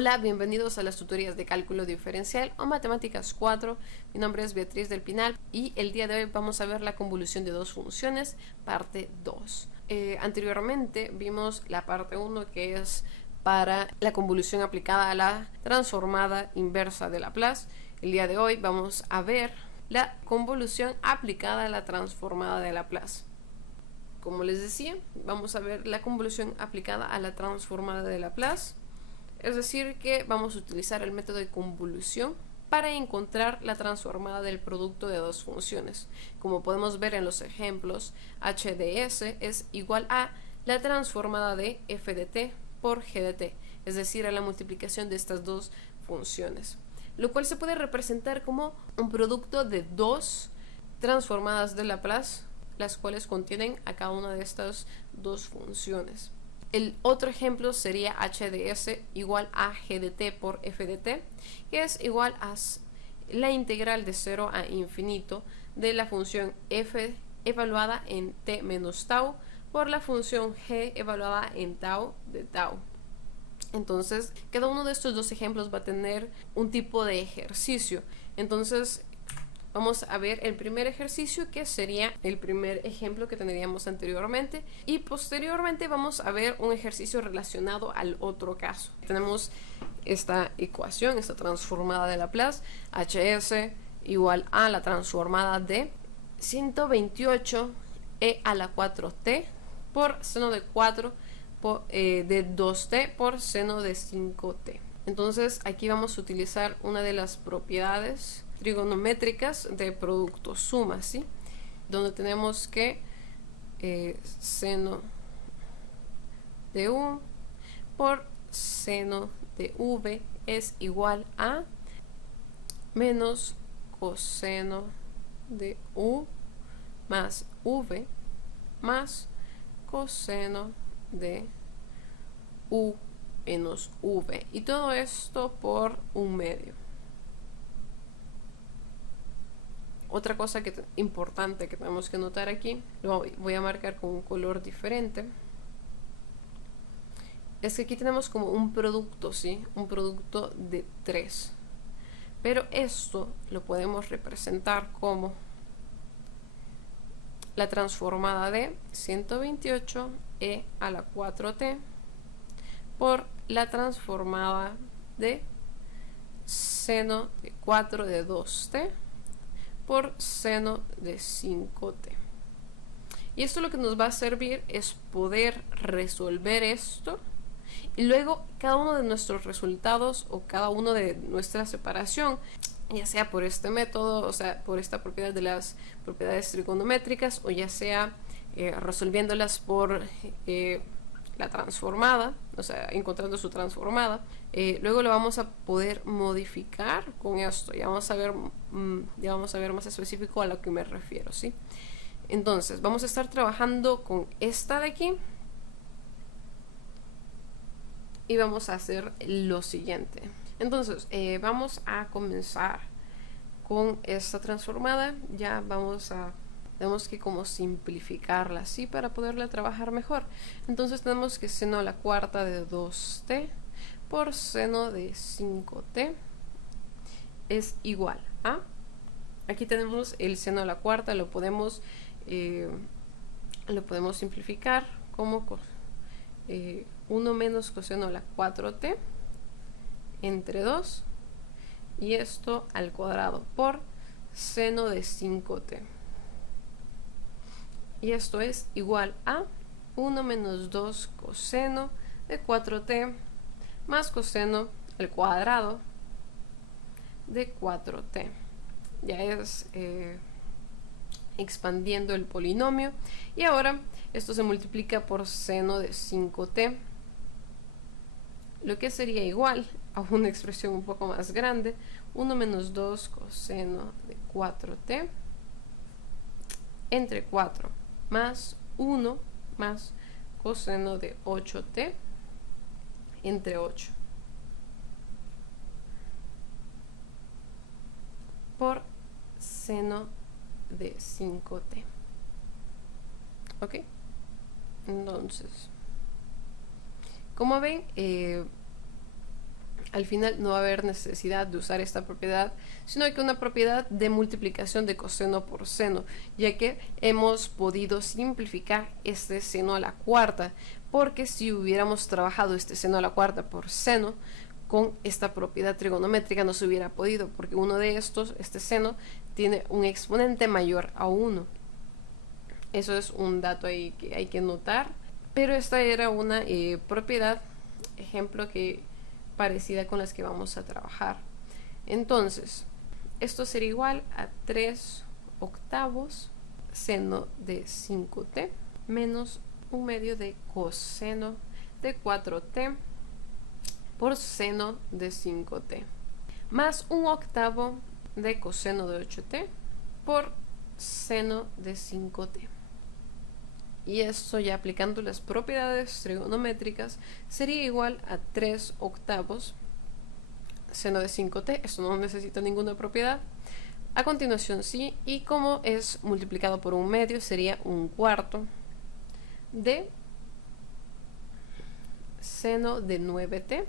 Hola, bienvenidos a las tutorías de cálculo diferencial o matemáticas 4. Mi nombre es Beatriz del Pinal y el día de hoy vamos a ver la convolución de dos funciones, parte 2. Anteriormente vimos la parte 1, que es para la convolución aplicada a la transformada inversa de Laplace. El día de hoy vamos a ver la convolución aplicada a la transformada de Laplace. Como les decía, vamos a ver la convolución aplicada a la transformada de Laplace. Es decir, que vamos a utilizar el método de convolución para encontrar la transformada del producto de dos funciones. Como podemos ver en los ejemplos, h de s es igual a la transformada de f de t por g de t, es decir, a la multiplicación de estas dos funciones, lo cual se puede representar como un producto de dos transformadas de Laplace, las cuales contienen a cada una de estas dos funciones. El otro ejemplo sería h de s igual a g de t por f de t, que es igual a la integral de 0 a infinito de la función f evaluada en t menos tau por la función g evaluada en tau de tau. Entonces, cada uno de estos dos ejemplos va a tener un tipo de ejercicio. Entonces, vamos a ver el primer ejercicio, que sería el primer ejemplo que tendríamos anteriormente, y posteriormente vamos a ver un ejercicio relacionado al otro caso. Tenemos esta ecuación, esta transformada de Laplace, hs igual a la transformada de 128 e a la 4t por seno de 4 de 2t por seno de 5t. Entonces aquí vamos a utilizar una de las propiedades trigonométricas de producto suma, ¿sí? Donde tenemos que seno de u por seno de v es igual a menos coseno de u más v más coseno de u menos v, y todo esto por un medio. Otra cosa importante que tenemos que notar aquí, lo voy a marcar con un color diferente, es que aquí tenemos como un producto, ¿sí? Un producto de 3. Pero esto lo podemos representar como la transformada de 128 e a la 4t por la transformada de seno de 4 de 2t por seno de 5t. Y esto lo que nos va a servir es poder resolver esto, y luego cada uno de nuestros resultados o cada uno de nuestra separación, ya sea por este método, o sea, por esta propiedad de las propiedades trigonométricas, o ya sea resolviéndolas por la transformada, o sea, encontrando su transformada, luego lo vamos a poder modificar con esto. Ya vamos a ver más específico a lo que me refiero, ¿sí? Entonces, vamos a estar trabajando con esta de aquí y vamos a hacer lo siguiente. Entonces, vamos a comenzar con esta transformada. Ya tenemos que como simplificarla así para poderla trabajar mejor. Entonces tenemos que seno a la cuarta de 2t por seno de 5t es igual a, aquí tenemos el seno a la cuarta, lo podemos simplificar como 1 menos coseno a la 4t entre 2, y esto al cuadrado por seno de 5t. Y esto es igual a 1 menos 2 coseno de 4t más coseno al cuadrado de 4t. Ya es expandiendo el polinomio, y ahora esto se multiplica por seno de 5t, lo que sería igual a una expresión un poco más grande, 1 menos 2 coseno de 4t entre 4 más 1 más coseno de 8t entre 8 por seno de 5t. ¿Ok? Entonces, como ven, al final no va a haber necesidad de usar esta propiedad, sino que una propiedad de multiplicación de coseno por seno, ya que hemos podido simplificar este seno a la cuarta, porque si hubiéramos trabajado este seno a la cuarta por seno, con esta propiedad trigonométrica no se hubiera podido, porque uno de estos, este seno, tiene un exponente mayor a 1. Eso es un dato ahí que hay que notar, pero esta era una propiedad, ejemplo, que parecida con las que vamos a trabajar. Entonces, esto sería igual a 3 octavos seno de 5t menos 1/2 de coseno de 4t por seno de 5t más 1 octavo de coseno de 8t por seno de 5t. Y esto, ya aplicando las propiedades trigonométricas, sería igual a 3 octavos seno de 5t. Esto no necesita ninguna propiedad. A continuación sí, y como es multiplicado por 1/2, sería 1/4 de seno de 9t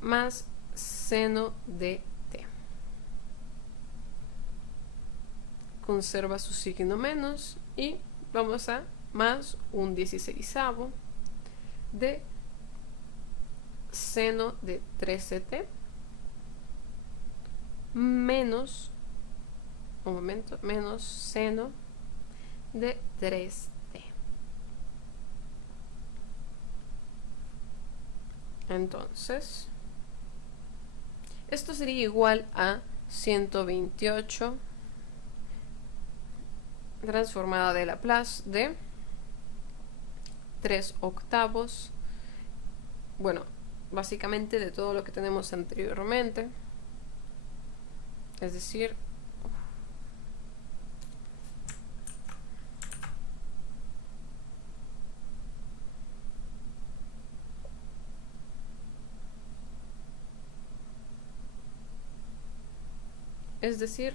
más seno de t. Conserva su signo menos y vamos a más 1/16 de seno de 13t menos, menos seno de 3t. Entonces, esto sería igual a 128 transformada de Laplace de 3 octavos, bueno, básicamente de todo lo que tenemos anteriormente, es decir,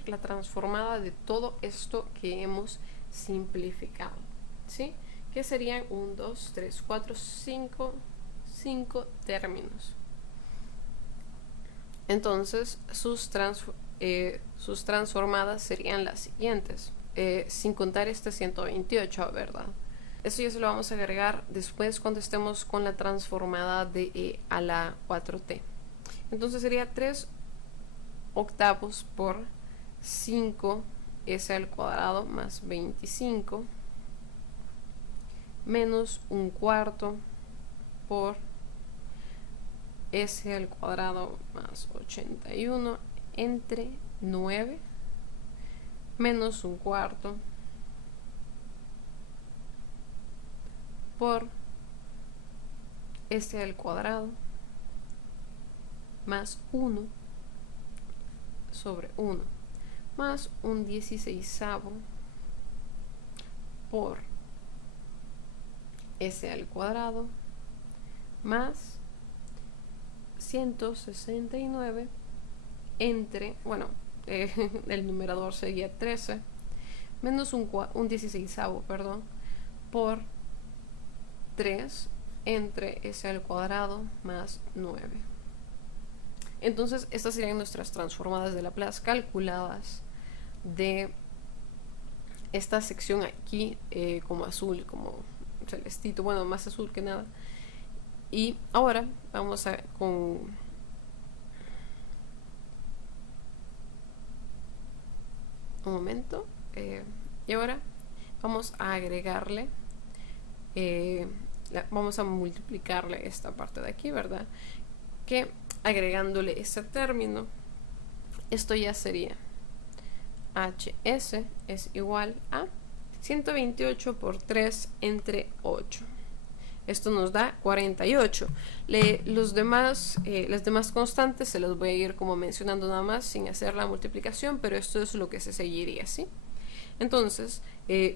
la transformada de todo esto que hemos simplificado, ¿sí? Que serían 1, 2, 3, 4, 5 términos. Entonces, sus transformadas serían las siguientes, sin contar este 128, ¿verdad? Eso ya se lo vamos a agregar después cuando estemos con la transformada de e a la 4t. Entonces sería 3 octavos por 5 s al cuadrado más 25 menos 1/4 por s al cuadrado más 81 entre 9 menos 1/4 por s al cuadrado más 1 sobre 1 más 1/16 por s al cuadrado más 169 entre, bueno, el numerador sería 13 menos 1/16, perdón, por 3 entre s al cuadrado más 9. Entonces, estas serían nuestras transformadas de Laplace calculadas de esta sección aquí, como azul, como celestito, bueno, más azul que nada. Y ahora vamos a con un momento, y ahora vamos a agregarle, vamos a multiplicarle esta parte de aquí, ¿verdad? Que agregándole ese término, esto ya sería hs es igual a 128 por 3 entre 8. Esto nos da 48. Las demás constantes se las voy a ir como mencionando nada más sin hacer la multiplicación, pero esto es lo que se seguiría, ¿sí? Entonces,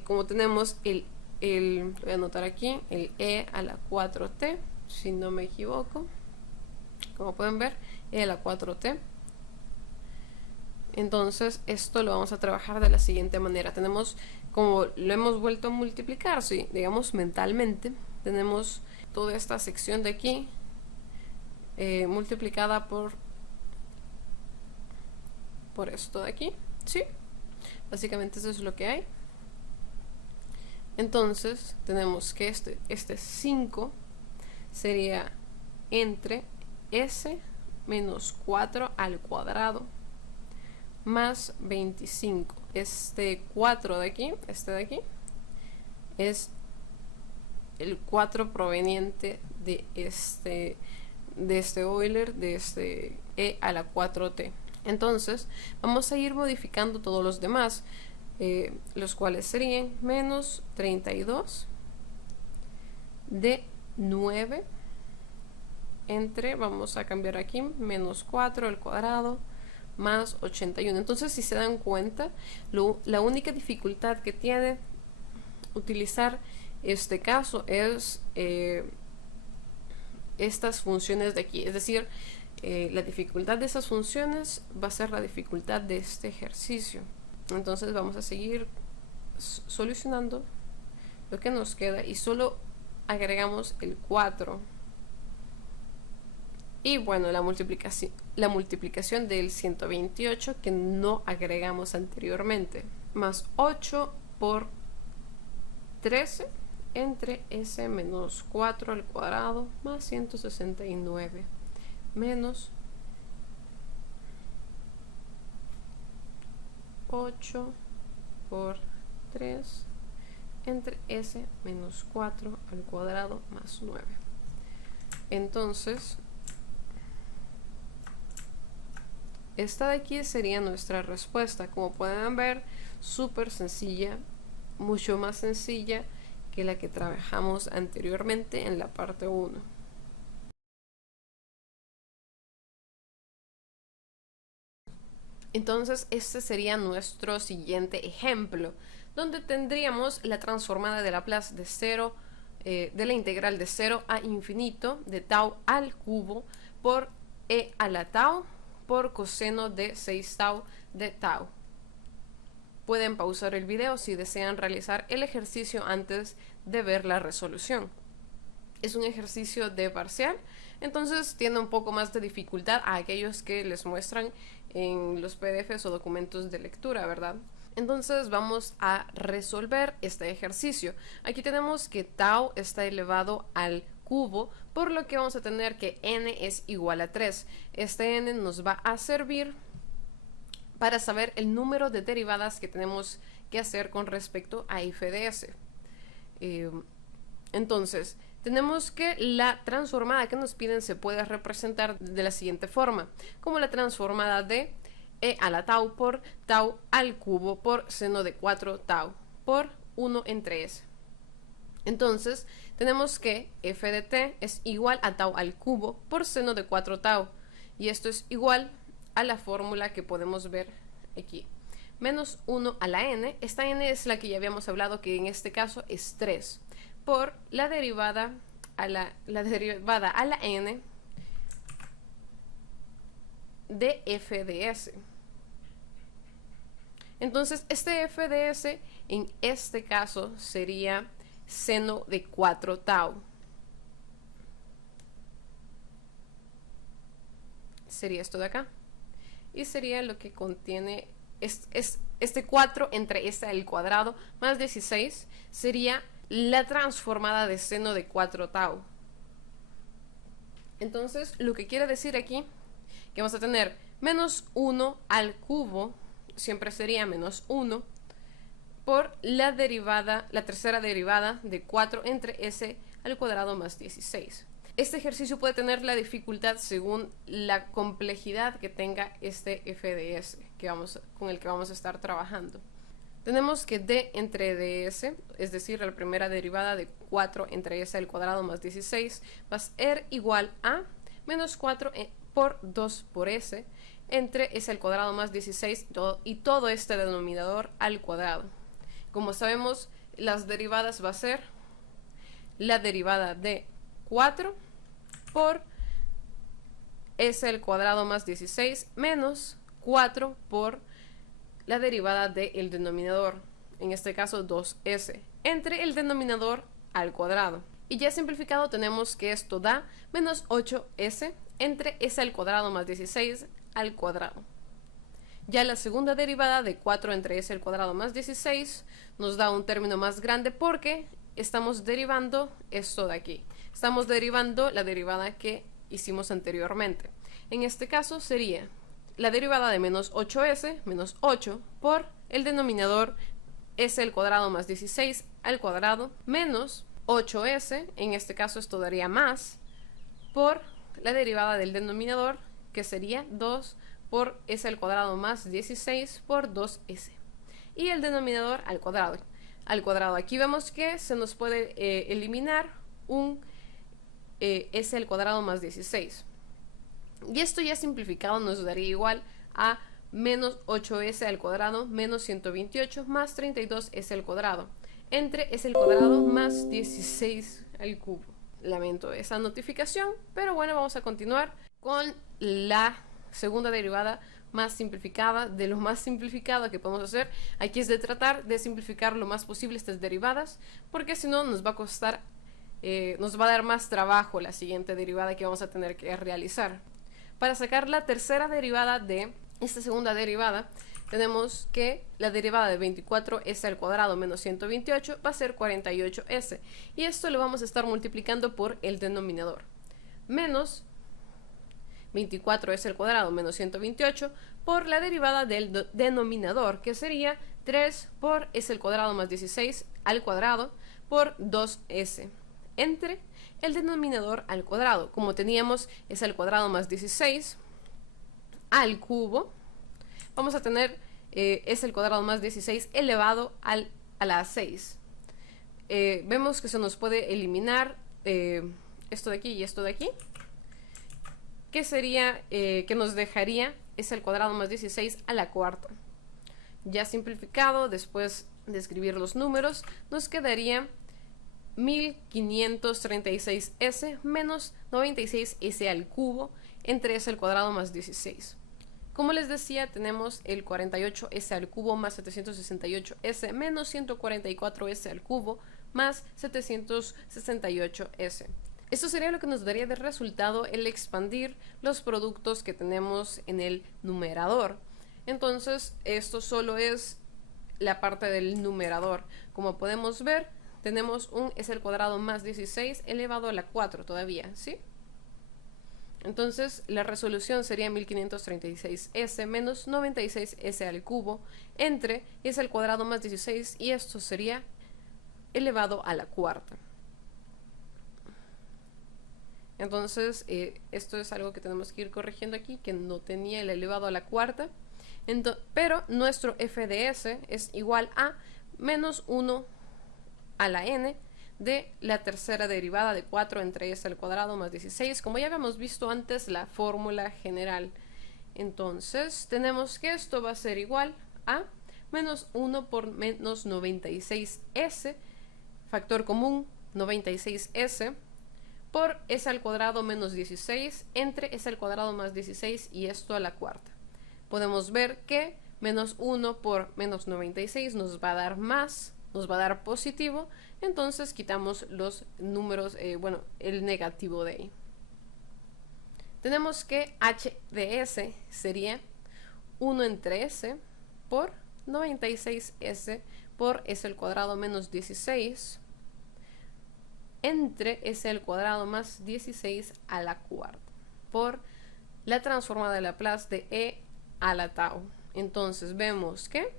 como tenemos voy a anotar aquí, el e a la 4t, si no me equivoco, como pueden ver, e a la 4t. Entonces esto lo vamos a trabajar de la siguiente manera. Tenemos, como lo hemos vuelto a multiplicar, ¿sí? Digamos mentalmente, tenemos toda esta sección de aquí multiplicada por esto de aquí, ¿sí? Básicamente eso es lo que hay. Entonces tenemos que este 5 sería entre s menos 4 al cuadrado más 25. Este 4 de aquí, este de aquí, es el 4 proveniente de este Euler, de este e a la 4t. Entonces vamos a ir modificando todos los demás, los cuales serían menos 32 de 9 entre, vamos a cambiar aquí, menos 4 al cuadrado más 81. Entonces, si se dan cuenta, la única dificultad que tiene utilizar este caso es estas funciones de aquí, es decir, la dificultad de esas funciones va a ser la dificultad de este ejercicio. Entonces vamos a seguir solucionando lo que nos queda y solo agregamos el 4 y bueno, la multiplicación del 128 que no agregamos anteriormente, más 8 por 13 entre s menos 4 al cuadrado más 169 menos 8 por 3 entre s menos 4 al cuadrado más 9. Entonces, esta de aquí sería nuestra respuesta. Como pueden ver, súper sencilla, mucho más sencilla que la que trabajamos anteriormente en la parte 1. Entonces, este sería nuestro siguiente ejemplo, donde tendríamos la transformada de Laplace de 0, de la integral de 0 a infinito de tau al cubo por e a la tau por coseno de 6 tau de tau. Pueden pausar el video si desean realizar el ejercicio antes de ver la resolución. Es un ejercicio de parcial, entonces tiene un poco más de dificultad a aquellos que les muestran en los PDFs o documentos de lectura, ¿verdad? Entonces vamos a resolver este ejercicio. Aquí tenemos que tau está elevado al cubo, por lo que vamos a tener que n es igual a 3. Este n nos va a servir para saber el número de derivadas que tenemos que hacer con respecto a f de s. Entonces, tenemos que la transformada que nos piden se puede representar de la siguiente forma, como la transformada de e a la tau por tau al cubo por seno de 4 tau por 1 entre s. Entonces, tenemos que f de t es igual a tau al cubo por seno de 4 tau, y esto es igual a la fórmula que podemos ver aquí. Menos 1 a la n, esta n es la que ya habíamos hablado, que en este caso es 3, por la derivada a la n de f de s. Entonces, este f de s en este caso sería seno de 4 tau. Sería esto de acá. Y sería lo que contiene este 4 entre s al cuadrado más 16 sería la transformada de seno de 4 tau. Entonces, lo que quiere decir aquí que vamos a tener menos 1 al cubo, siempre sería menos 1, por la tercera derivada de 4 entre s al cuadrado más 16. Este ejercicio puede tener la dificultad según la complejidad que tenga este f de s con el que vamos a estar trabajando. Tenemos que d entre ds, es decir, la primera derivada de 4 entre s al cuadrado más 16, va a ser igual a menos 4 por 2 por s entre s al cuadrado más 16 y todo este denominador al cuadrado. Como sabemos, las derivadas va a ser la derivada de 4 por s al cuadrado más 16 menos 4 por la derivada del denominador, en este caso 2s, entre el denominador al cuadrado. Y ya simplificado tenemos que esto da menos 8s entre s al cuadrado más 16 al cuadrado. Ya la segunda derivada de 4 entre s al cuadrado más 16 nos da un término más grande porque estamos derivando esto de aquí. Estamos derivando la derivada que hicimos anteriormente. En este caso sería la derivada de menos 8s menos 8 por el denominador s al cuadrado más 16 al cuadrado menos 8s, en este caso esto daría más, por la derivada del denominador, que sería 2 por s al cuadrado más 16 por 2s. Y el denominador al cuadrado. Al cuadrado, aquí vemos que se nos puede eliminar un s al cuadrado más 16. Y esto ya simplificado nos daría igual a menos 8s al cuadrado menos 128 más 32s al cuadrado entre s al cuadrado más 16 al cubo. Lamento esa notificación, pero bueno, vamos a continuar con la segunda derivada más simplificada, de lo más simplificado que podemos hacer. Aquí es de tratar de simplificar lo más posible estas derivadas, porque si no nos va a costar, nos va a dar más trabajo la siguiente derivada que vamos a tener que realizar. Para sacar la tercera derivada de esta segunda derivada, tenemos que la derivada de 24s al cuadrado menos 128 va a ser 48s. Y esto lo vamos a estar multiplicando por el denominador. Menos 24s al cuadrado menos 128 por la derivada del denominador, que sería 3 por s al cuadrado más 16 al cuadrado por 2s. Entre el denominador al cuadrado. Como teníamos s al cuadrado más 16 al cubo, vamos a tener s al cuadrado más 16 elevado a la 6. Vemos que se nos puede eliminar esto de aquí y esto de aquí, que sería, que nos dejaría s al cuadrado más 16 a la cuarta. Ya simplificado, después de escribir los números, nos quedaría 1536s menos 96s al cubo entre s al cuadrado más 16. Como les decía, tenemos el 48s al cubo más 768s menos 144s al cubo más 768s. Esto sería lo que nos daría de resultado el expandir los productos que tenemos en el numerador. Entonces, esto solo es la parte del numerador. Como podemos ver, tenemos un s al cuadrado más 16 elevado a la 4 todavía, ¿sí? Entonces, la resolución sería 1536s menos 96s al cubo entre s al cuadrado más 16 y esto sería elevado a la cuarta. Entonces, esto es algo que tenemos que ir corrigiendo aquí, que no tenía el elevado a la cuarta. Pero nuestro f de s es igual a menos 1 a la n de la tercera derivada de 4 entre s al cuadrado más 16, como ya habíamos visto antes la fórmula general. Entonces tenemos que esto va a ser igual a menos 1 por menos 96s, factor común 96s, por s al cuadrado menos 16 entre s al cuadrado más 16 y esto a la cuarta. Podemos ver que menos 1 por menos 96 nos va a dar más, nos va a dar positivo, entonces quitamos los números, el negativo de ahí. Tenemos que h de s sería 1 entre s por 96s por s al cuadrado menos 16 entre s al cuadrado más 16 a la cuarta por la transformada de Laplace de e a la tau. Entonces vemos que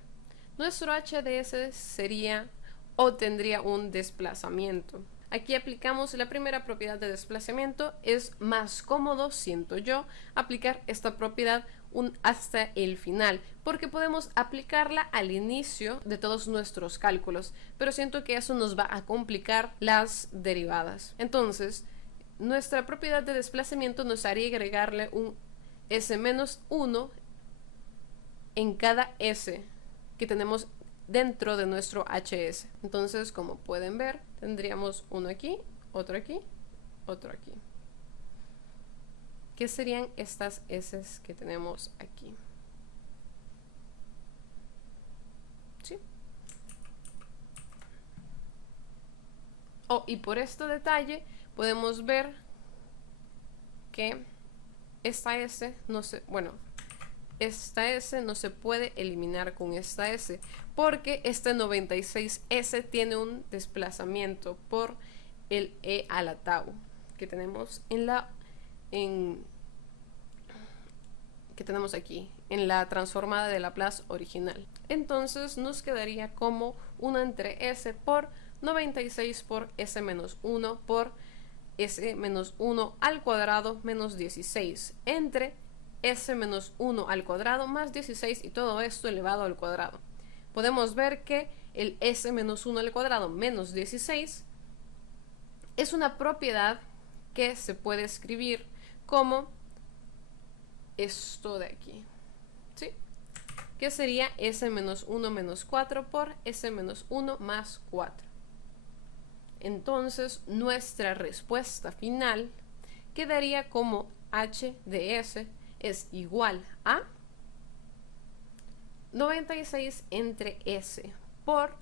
nuestro h de s sería o tendría un desplazamiento. Aquí aplicamos la primera propiedad de desplazamiento. Es más cómodo, siento yo, aplicar esta propiedad hasta el final, porque podemos aplicarla al inicio de todos nuestros cálculos, pero siento que eso nos va a complicar las derivadas. Entonces, nuestra propiedad de desplazamiento nos haría agregarle un s menos 1 en cada s que tenemos dentro de nuestro hs. Entonces, como pueden ver, tendríamos uno aquí, otro aquí, otro aquí. ¿Qué serían estas s que tenemos aquí? ¿Sí? Y por este detalle podemos ver que esta S no se, bueno, esta S no se puede eliminar con esta S, porque este 96S tiene un desplazamiento por el E a la tau que tenemos que tenemos aquí en la transformada de Laplace original. Entonces nos quedaría como 1 entre S por 96 por S menos 1 por S menos 1 al cuadrado menos 16 entre S menos 1 al cuadrado más 16 y todo esto elevado al cuadrado. Podemos ver que el S menos 1 al cuadrado menos 16 es una propiedad que se puede escribir como esto de aquí, ¿sí? Que sería S menos 1 menos 4 por S menos 1 más 4. Entonces nuestra respuesta final quedaría como h de S es igual a 96 entre S por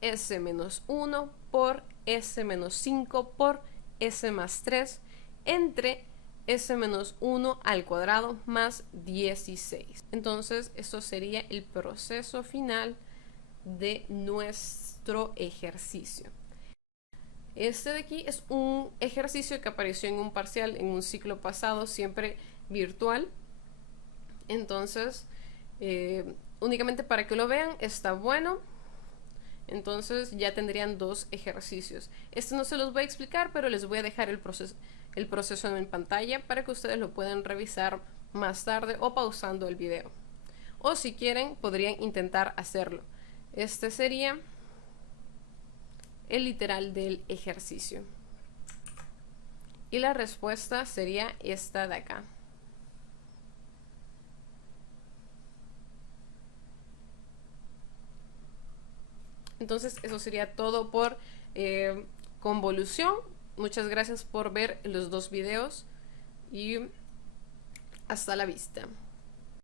S menos 1 por S menos 5 por S más 3 entre S menos 1 al cuadrado más 16. Entonces esto sería el proceso final de nuestro ejercicio. Este de aquí es un ejercicio que apareció en un parcial en un ciclo pasado, siempre virtual. Entonces, únicamente para que lo vean, está bueno. Entonces ya tendrían 2 ejercicios. Este no se los voy a explicar, pero les voy a dejar el proceso en pantalla para que ustedes lo puedan revisar más tarde o pausando el video. O si quieren, podrían intentar hacerlo. Este sería el literal del ejercicio. Y la respuesta sería esta de acá. Entonces eso sería todo por convolución. Muchas gracias por ver los 2 videos y hasta la vista.